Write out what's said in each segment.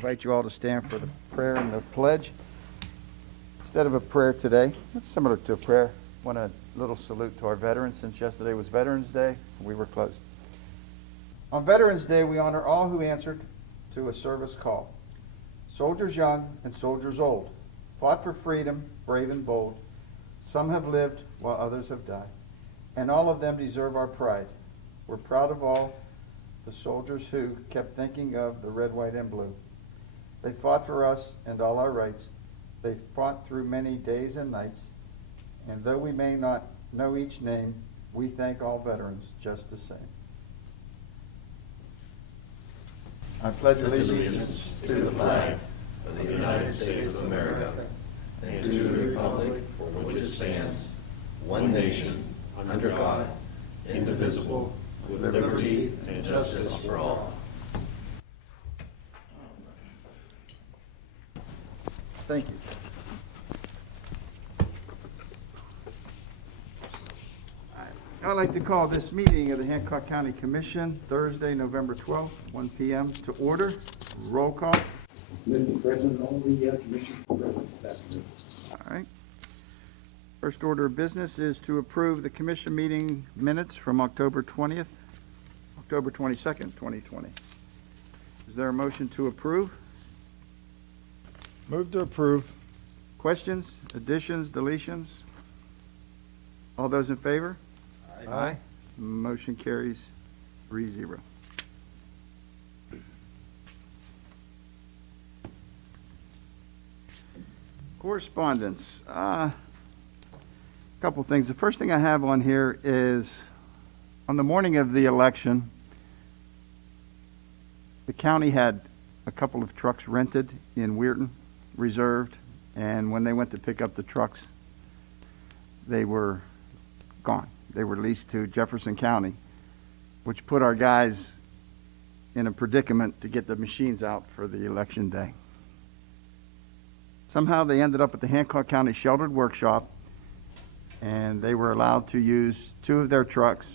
invite you all to stand for the prayer and the pledge. Instead of a prayer today, it's similar to a prayer. I want a little salute to our veterans. Since yesterday was Veterans Day, we were closed. On Veterans Day, we honor all who answered to a service call. Soldiers young and soldiers old, fought for freedom, brave and bold. Some have lived while others have died, and all of them deserve our pride. We're proud of all the soldiers who kept thinking of the red, white, and blue. They fought for us and all our rights. They fought through many days and nights, and though we may not know each name, we thank all veterans just the same. I pledge allegiance to the flag of the United States of America and to the republic for which it stands, one nation, under God, indivisible, with liberty and justice for all. Thank you. I'd like to call this meeting of the Hancock County Commission, Thursday, November 12th, 1 p.m. to order. Roll call. Mr. President, all the commission present this afternoon. All right. First order of business is to approve the commission meeting minutes from October 22nd, 2020. Is there a motion to approve? Move to approve. Questions, additions, deletions? All those in favor? Aye. Motion carries 3-0. Correspondence. Couple things. The first thing I have on here is on the morning of the election, the county had a couple of trucks rented in Weirton, reserved, and when they went to pick up the trucks, they were gone. They were leased to Jefferson County, which put our guys in a predicament to get the machines out for the election day. Somehow they ended up at the Hancock County Sheltered Workshop, and they were allowed to use 2 of their trucks,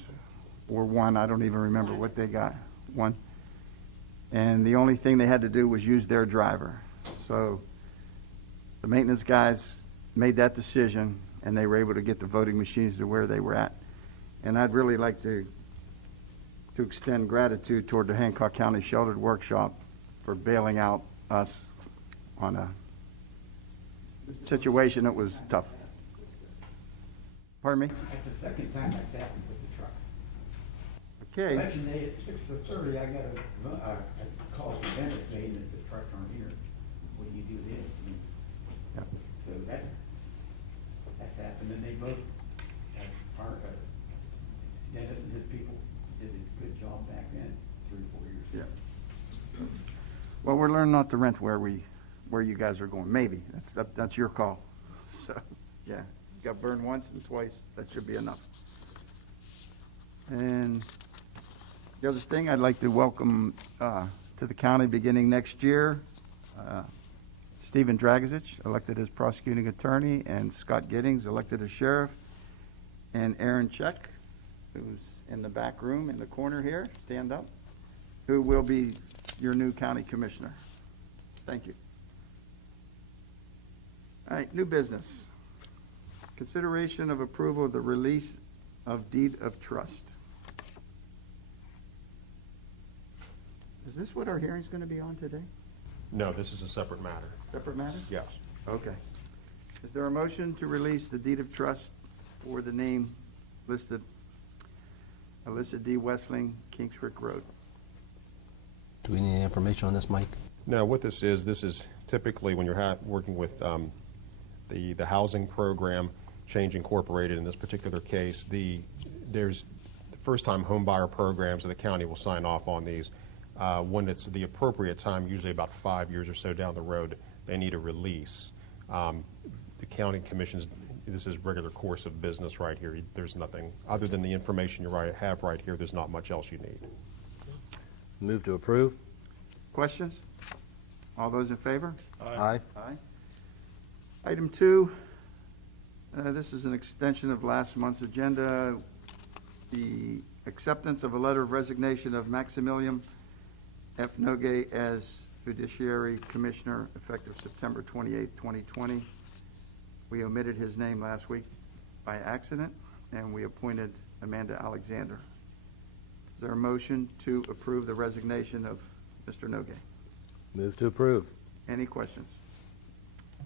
or 1, I don't even remember what they got, 1. And the only thing they had to do was use their driver. So the maintenance guys made that decision, and they were able to get the voting machines to where they were at. And I'd really like to extend gratitude toward the Hancock County Sheltered Workshop for bailing out us on a situation that was tough. Pardon me? That's the second time that's happened with the trucks. Okay. Election day at 6:30, I got a call from Dennis saying that the trucks aren't here. What do you do then? Yep. So that's happened, and they both, Dennis and his people did a good job back then, 3 or 4 years ago. Yeah. Well, we're learning not to rent where you guys are going. Maybe that's your call. So, yeah, got burned once and twice. That should be enough. And the other thing, I'd like to welcome to the county beginning next year, Stephen Dragozich, elected as prosecuting attorney, and Scott Giddings, elected as sheriff, and Aaron Check, who's in the back room in the corner here, stand up, who will be your new county commissioner. Thank you. All right, new business. Consideration of approval of the release of deed of trust. Is this what our hearing's going to be on today? No, this is a separate matter. Separate matter? Yes. Okay. Is there a motion to release the deed of trust for the name listed, Alyssa D. Westling, Kingsrick Road? Do we need any information on this, Mike? No, what this is typically when you're working with the housing program, Change Incorporated in this particular case, there's the first-time home buyer programs of the county will sign off on these. When it's the appropriate time, usually about 5 years or so down the road, they need a release. The county commissions, this is regular course of business right here. There's nothing, other than the information you have right here, there's not much else you need. Move to approve. Questions? All those in favor? Aye. Aye. Item 2, this is an extension of last month's agenda. The acceptance of a letter of resignation of Maximilian F. Nogue as Judiciary Commissioner, effective September 28, 2020. We omitted his name last week by accident, and we appointed Amanda Alexander. Is there a motion to approve the resignation of Mr. Nogay? Move to approve. Any questions?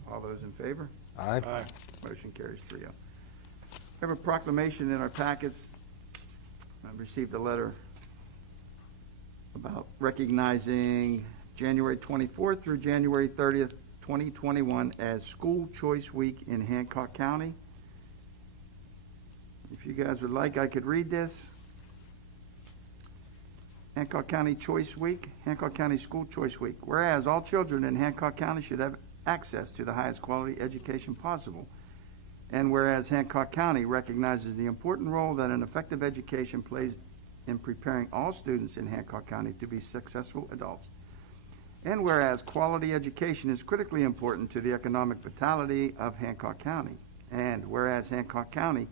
All those in favor? Aye. Motion carries 3-0. We have a proclamation in our packets. I received a letter about recognizing January 24th through January 30th, 2021 as School Choice Week in Hancock County. If you guys would like, I could read this. Hancock County Choice Week, Hancock County School Choice Week. Whereas all children in Hancock County should have access to the highest quality education possible. And whereas Hancock County recognizes the important role that an effective education plays in preparing all students in Hancock County to be successful adults. And whereas quality education is critically important to the economic vitality of Hancock County. And whereas Hancock County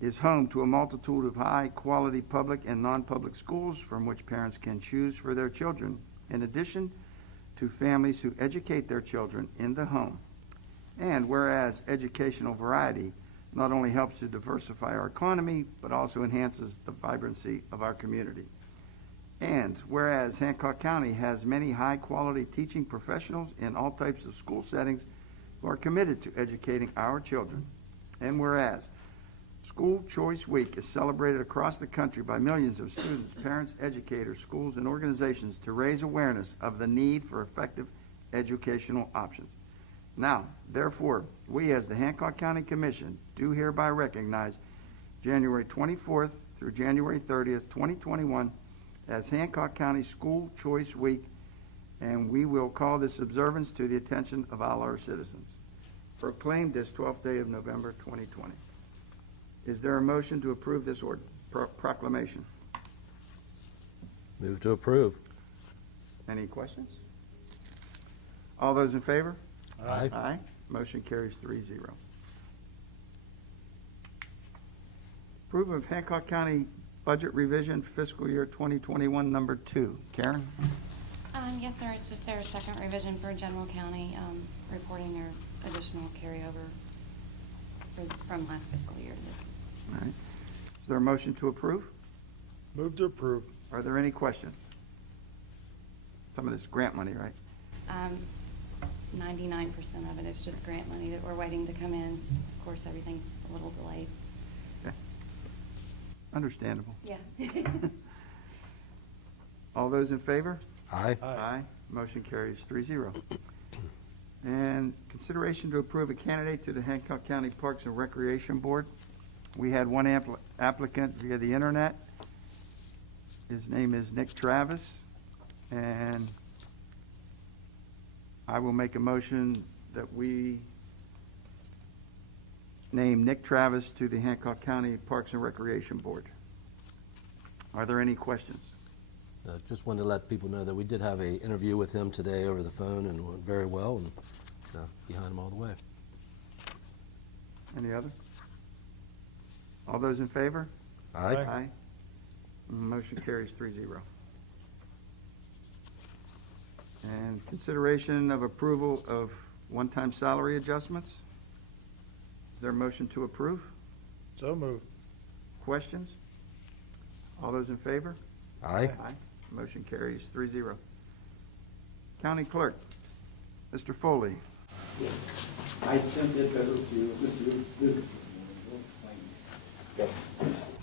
is home to a multitude of high-quality public and non-public schools from which parents can choose for their children, in addition to families who educate their children in the home. And whereas educational variety not only helps to diversify our economy, but also enhances the vibrancy of our community. And whereas Hancock County has many high-quality teaching professionals in all types of school settings who are committed to educating our children. And whereas School Choice Week is celebrated across the country by millions of students, parents, educators, schools, and organizations to raise awareness of the need for effective educational options. Now, therefore, we as the Hancock County Commission do hereby recognize January 24th through January 30th, 2021 as Hancock County School Choice Week, and we will call this observance to the attention of all our citizens. Proclaimed this 12th day of November 2020. Is there a motion to approve this proclamation? Move to approve. Any questions? All those in favor? Aye. Aye. Motion carries 3-0. Approval of Hancock County Budget Revision Fiscal Year 2021, number 2. Karen? Yes, sir, it's just their second revision for general county, reporting their additional carryover from last fiscal year to this. All right. Is there a motion to approve? Move to approve. Are there any questions? Some of this is grant money, right? 99% of it is just grant money that we're waiting to come in. Of course, everything's a little delayed. Okay. Understandable. Yeah. All those in favor? Aye. Aye. Motion carries 3-0. And consideration to approve a candidate to the Hancock County Parks and Recreation Board. We had one applicant via the internet. His name is Nick Travis, and I will make a motion that we name Nick Travis to the Hancock County Parks and Recreation Board. Are there any questions? Just wanted to let people know that we did have an interview with him today over the phone and went very well, and behind him all the way. Any other? All those in favor? Aye. Aye. Motion carries 3-0. And consideration of approval of one-time salary adjustments. Is there a motion to approve? So moved. Questions? All those in favor? Aye. Aye. Motion carries 3-0. County Clerk, Mr. Foley. I sent it over to Mr. Luke.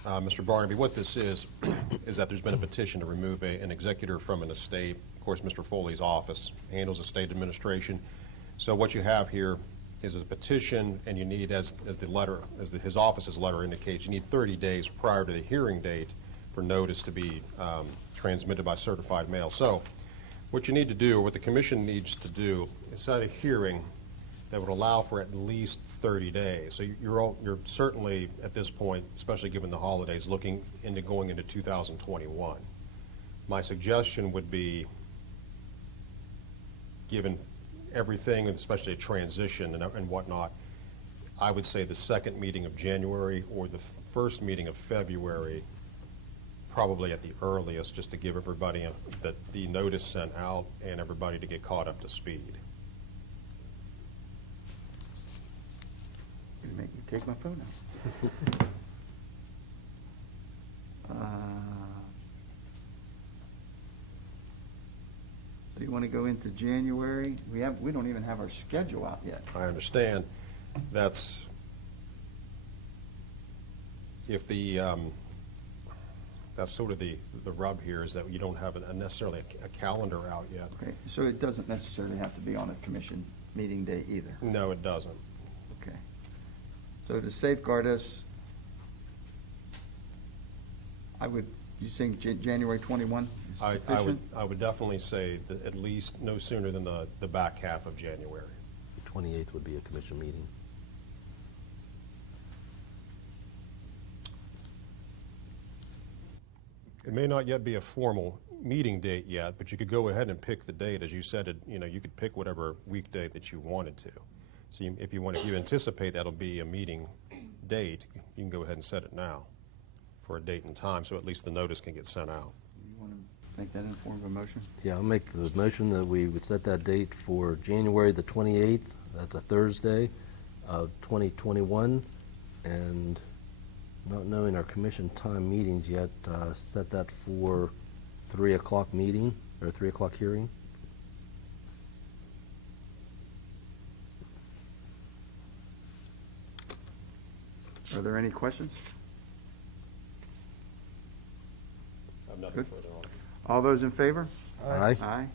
Mr. Barnaby, what this is that there's been a petition to remove an executor from an estate. Of course, Mr. Foley's office handles estate administration. So what you have here is a petition, and you need, as his office's letter indicates, you need 30 days prior to the hearing date for notice to be transmitted by certified mail. So what you need to do, what the commission needs to do, is set a hearing that would allow for at least 30 days. So you're certainly, at this point, especially given the holidays, looking into going into 2021. My suggestion would be, given everything, and especially a transition and whatnot, I would say the second meeting of January or the first meeting of February probably at the earliest, just to give everybody the notice sent out and everybody to get caught up to speed. You make me take my phone out. So you want to go into January? We don't even have our schedule out yet. I understand that's, if that's sort of the rub here, is that you don't have necessarily a calendar out yet. Okay, so it doesn't necessarily have to be on a commission meeting day either. No, it doesn't. Okay. So to safeguard us, you saying January 21 is sufficient? I would definitely say that at least no sooner than the back half of January. The 28th would be a commission meeting. It may not yet be a formal meeting date yet, but you could go ahead and pick the date. As you said, you could pick whatever weekday that you wanted to. So if you anticipate that'll be a meeting date, you can go ahead and set it now for a date and time, so at least the notice can get sent out. You want to make that in form of a motion? Yeah, I'll make the motion that we would set that date for January the 28th. That's a Thursday of 2021. And not knowing our commission time meetings yet, set that for 3 o'clock meeting, or 3 o'clock hearing. Are there any questions? I have nothing Good. further on. All those in favor? Aye. Aye.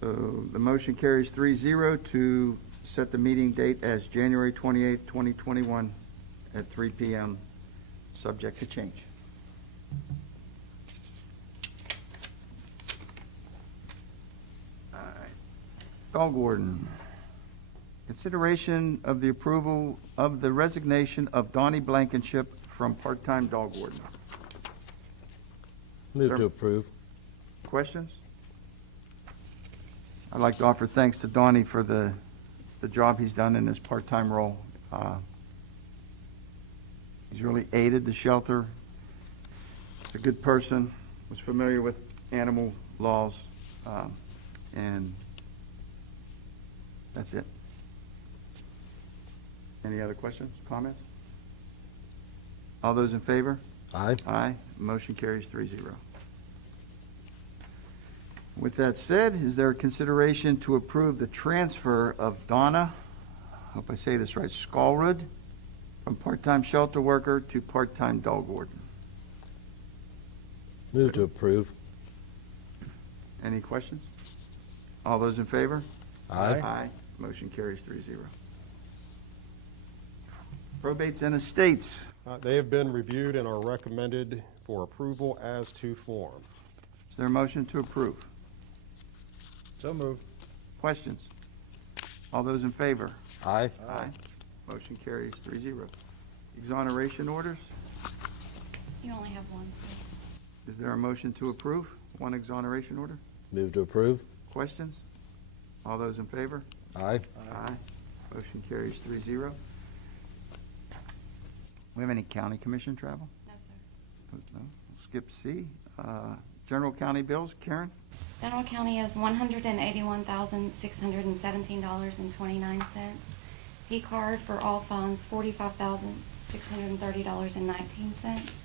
So the motion carries 3-0 to set the meeting date as January 28, 2021 at 3 p.m., subject to change. All right. Dog warden. Consideration of the approval of the resignation of Donnie Blankenship from part-time dog warden. Move Sir. to approve. Questions? I'd like to offer thanks to Donnie for the job he's done in his part-time role. He's really aided the shelter. He's a good person, was familiar with animal laws, and that's it. Any other questions, comments? All those in favor? Aye. Aye. Motion carries 3-0. With that said, is there a consideration to approve the transfer of Donna, I hope I say this right, Skolrud, from part-time shelter worker to part-time dog warden? Move to approve. Any questions? All those in favor? Aye. Aye. Motion carries 3-0. Probates and estates. They have been reviewed and are recommended for approval as to form. Is there a motion to approve? So moved. Questions? All those in favor? Aye. Aye. Motion carries 3-0. Exoneration orders. You only have one, so. Is there a motion to approve one exoneration order? Move to approve. Questions? All those in favor? Aye. Aye. Motion carries 3-0. We have any county commission travel? No, sir. No. We'll skip C. General county bills. Karen? General County is $181,617.29. P-card for all funds, $45,630.19.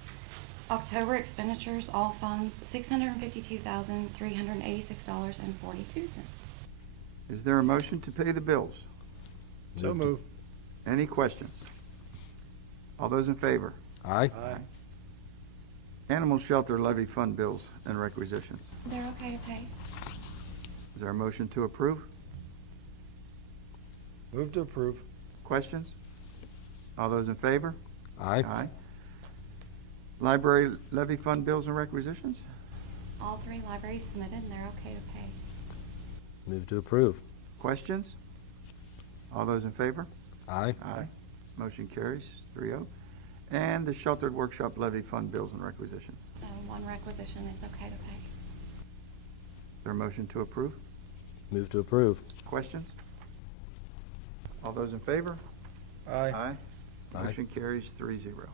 October expenditures, all funds, $652,386.42. Is there a motion to pay the bills? So Move to- moved. Any questions? All those in favor? Aye. Animal shelter levy fund bills and requisitions. They're okay to pay. Is there a motion to approve? Move to approve. Questions? All those in favor? Aye. Library levy fund bills and requisitions? All three libraries submitted, and they're okay to pay. Move to approve. Questions? All those in favor? Aye. Aye. Motion carries 3-0. And the sheltered workshop levy fund bills and requisitions. One requisition is okay to pay. Is there a motion to approve? Move to approve. Questions? All those in favor? Aye. Aye. Aye. Motion carries 3-0.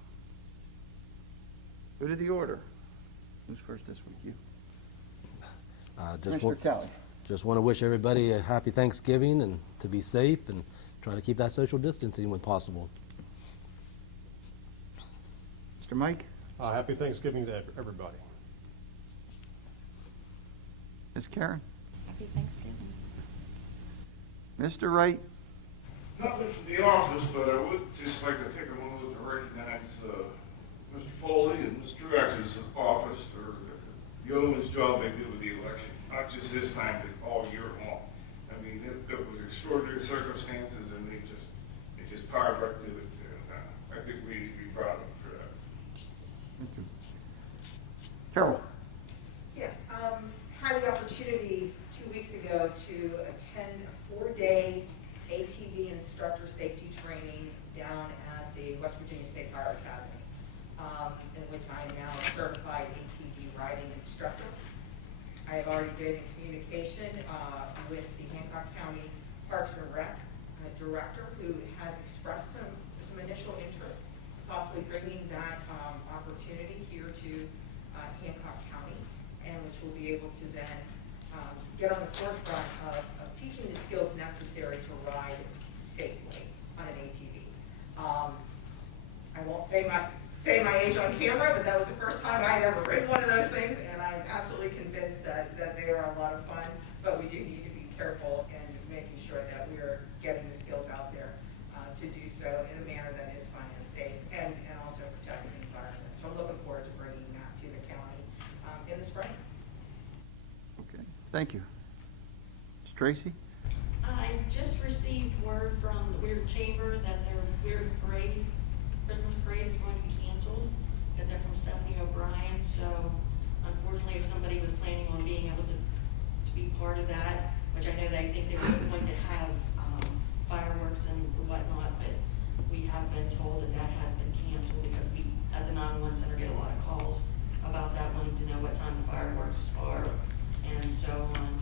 Go to the order. Who's first this week? You. Just Commissioner Kelly. Just want to wish everybody a happy Thanksgiving and to be safe and try to keep that social distancing when possible. Mr. Mike? Happy Thanksgiving to everybody. Ms. Karen? Happy Thanksgiving. Mr. Wright? Nothing from the office, but I would just like to take a moment to recognize Mr. Foley and Mr. Truex's office for the yeoman's job they did with the election, not just this time, but all year long. I mean, it was extraordinary circumstances, and they just powered right through it. And I think we need to be proud of them for that. Thank you. Carol? Yes, had the opportunity 2 weeks ago to attend a 4-day ATV instructor safety training down at the West Virginia State Fire Academy, in which I am now a certified ATV riding instructor. I have already been in communication with the Hancock County Parks and Rec director, who has expressed some initial interest, possibly bringing that opportunity here to Hancock County, and which will be able to then get on the forefront of teaching the skills necessary to ride safely on an ATV. I won't say my age on camera, but that was the first time I'd ever ridden one of those things, and I'm absolutely convinced that they are a lot of fun, but we do need to be careful in making sure that we're getting the skills out there to do so in a manner that is fun and safe, and also protecting the environment. So I'm looking forward to bringing that to the county in the spring. Okay, thank you. Ms. Tracy? I just received word from the Weird Chamber that their Weird Parade, Christmas parade is going to be canceled, that they're from Stephanie O'Brien, so unfortunately, if somebody was planning on being able to be part of that, which I know they think they were going to have fireworks and whatnot, but we have been told that that has been canceled because we, at the 911 center, get a lot of calls about that, wanting to know what time the fireworks are, and so on.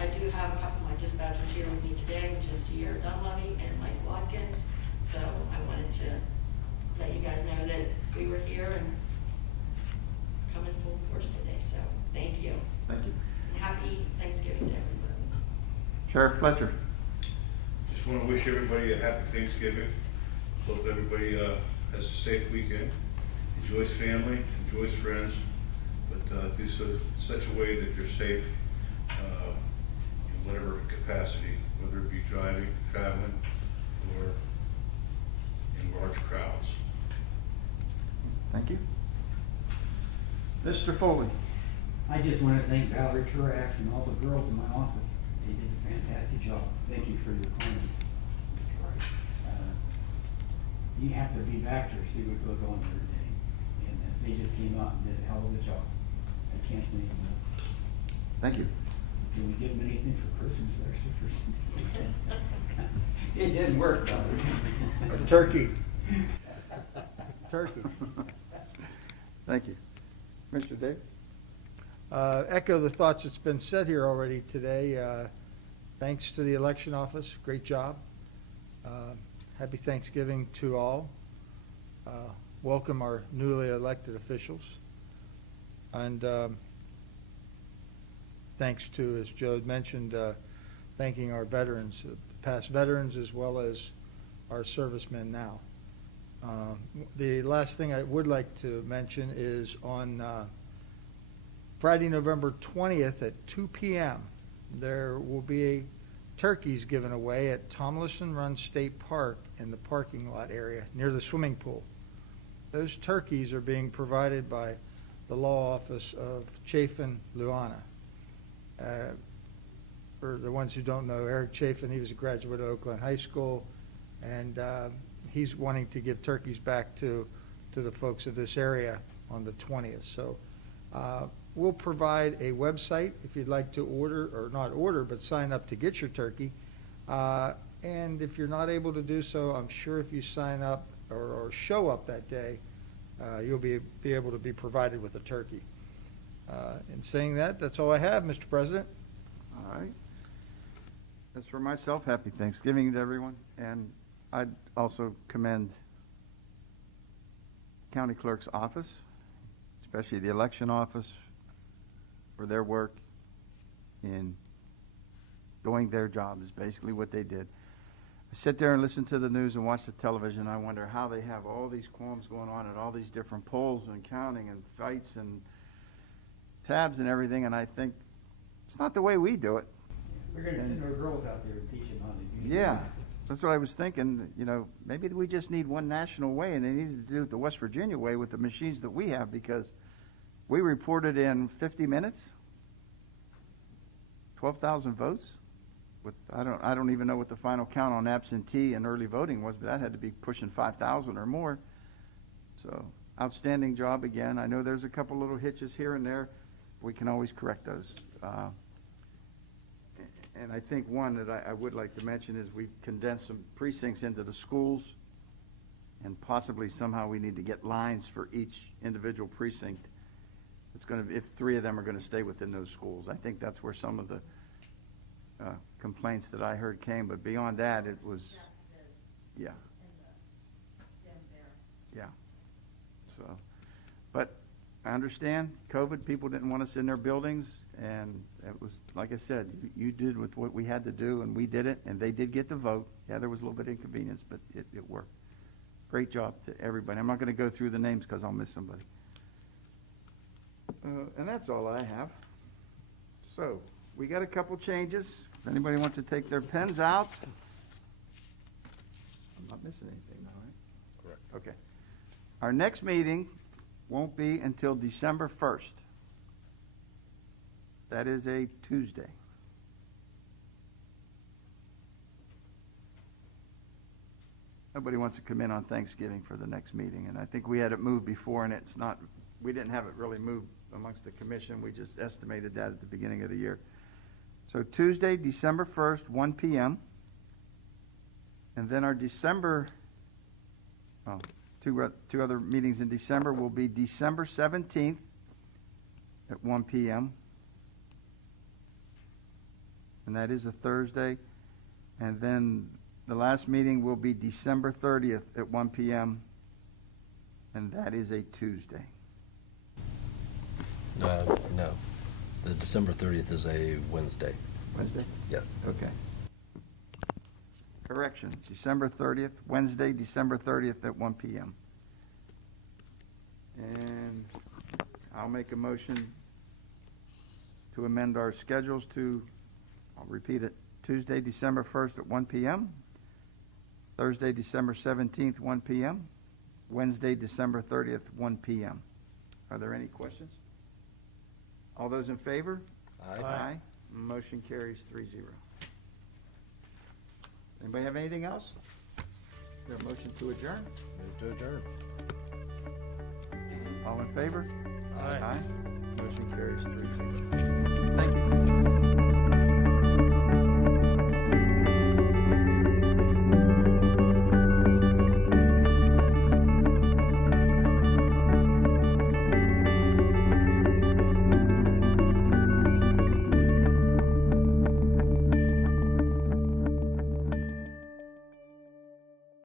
I do have a couple of my dispatchers here with me today, which is Sierra Dunleavy and Mike Watkins. So I wanted to let you guys know that we were here and coming full force today. So thank you. Thank you. And happy Thanksgiving to everybody. Sheriff Fletcher? Just want to wish everybody a happy Thanksgiving. Hope everybody has a safe weekend. Enjoys family, enjoys friends, but do so such a way that you're safe in whatever capacity, whether it be driving, traveling, or in large crowds. Thank you. Mr. Foley? I just want to thank Valerie Truax and all the girls in my office. They did a fantastic job. Thank you for your comments, Mr. Wright. You have to be back there to see what goes on here today. And they just came out and did a hell of a job. I can't thank them enough. Thank you. Can we give them anything for Christmas extra for some? It didn't work, though. A turkey. Turkey. Thank you. Mr. Davis? Echo the thoughts that's been said here already today. Thanks to the election office. Great job. Happy Thanksgiving to all. Welcome our newly elected officials. And thanks to, as Joe mentioned, thanking our veterans, past veterans as well as our servicemen now. The last thing I would like to mention is on Friday, November 20th at 2 p.m., there will be turkeys given away at Tomlinson Run State Park in the parking lot area near the swimming pool. Those turkeys are being provided by the law office of Chafin Luana. For the ones who don't know, Eric Chafin, he was a graduate of Oakland High School, and he's wanting to give turkeys back to the folks of this area on the 20th. So we'll provide a website if you'd like to order, or not order, but sign up to get your turkey. And if you're not able to do so, I'm sure if you sign up or show up that day, you'll be able to be provided with a turkey. In saying that, that's all I have, Mr. President. All right. As for myself, happy Thanksgiving to everyone. And I'd also commend County Clerk's office especially the election office, for their work in doing their job, is basically what they did. I sit there and listen to the news and watch the television. I wonder how they have all these qualms going on at all these different polls and counting and fights and tabs and everything, and I think it's not the way we do it. We're gonna send our girls out there and teach them how to do it. Yeah, that's what I was thinking, maybe we just need one national way, and they needed to do it the West Virginia way with the machines that we have, because we reported in 50 minutes, 12,000 votes. I don't even know what the final count on absentee and early voting was, but that had to be pushing 5,000 or more. So, outstanding job again. I know there's a couple little hitches here and there. We can always correct those. And I think one that I would like to mention is we've condensed some precincts into the schools, and possibly somehow we need to get lines for each individual precinct. It's going to, if 3 of them are going to stay within those schools. I think that's where some of the complaints that I heard came, but beyond that, it was, yeah. Yeah. So, but I understand COVID, people didn't want us in their buildings, and it was, like I said, you did with what we had to do, and we did it, and they did get the vote. Yeah, there was a little bit of inconvenience, but it worked. Great job to everybody. I'm not going to go through the names because I'll miss somebody. And that's all I have. So, we got a couple changes. If anybody wants to take their pens out. I'm not missing anything now, right? Correct. Okay. Our next meeting won't be until December 1st. That is a Tuesday. Nobody wants to come in on Thanksgiving for the next meeting, and I think we had it moved before, and it's not, we didn't have it really moved amongst the commission. We just estimated that at the beginning of the year. So Tuesday, December 1st, 1 p.m. And then our December, two other meetings in December will be December 17th at 1 p.m. And that is a Thursday. And then the last meeting will be December 30th at 1 p.m. And that is a Tuesday. No. The December 30th is a Wednesday. Wednesday? Yes. Okay. Correction, December 30th, Wednesday, December 30th at 1 p.m. And I'll make a motion to amend our schedules to, I'll repeat it, Tuesday, December 1st at 1 p.m., Thursday, December 17th, 1 p.m., Wednesday, December 30th, 1 p.m. Are there any questions? All those in favor? Aye. Motion carries 3-0. Anybody have anything else? Is there a motion to adjourn? Move to adjourn. All in favor? Aye. Motion carries 3-0. Thank you.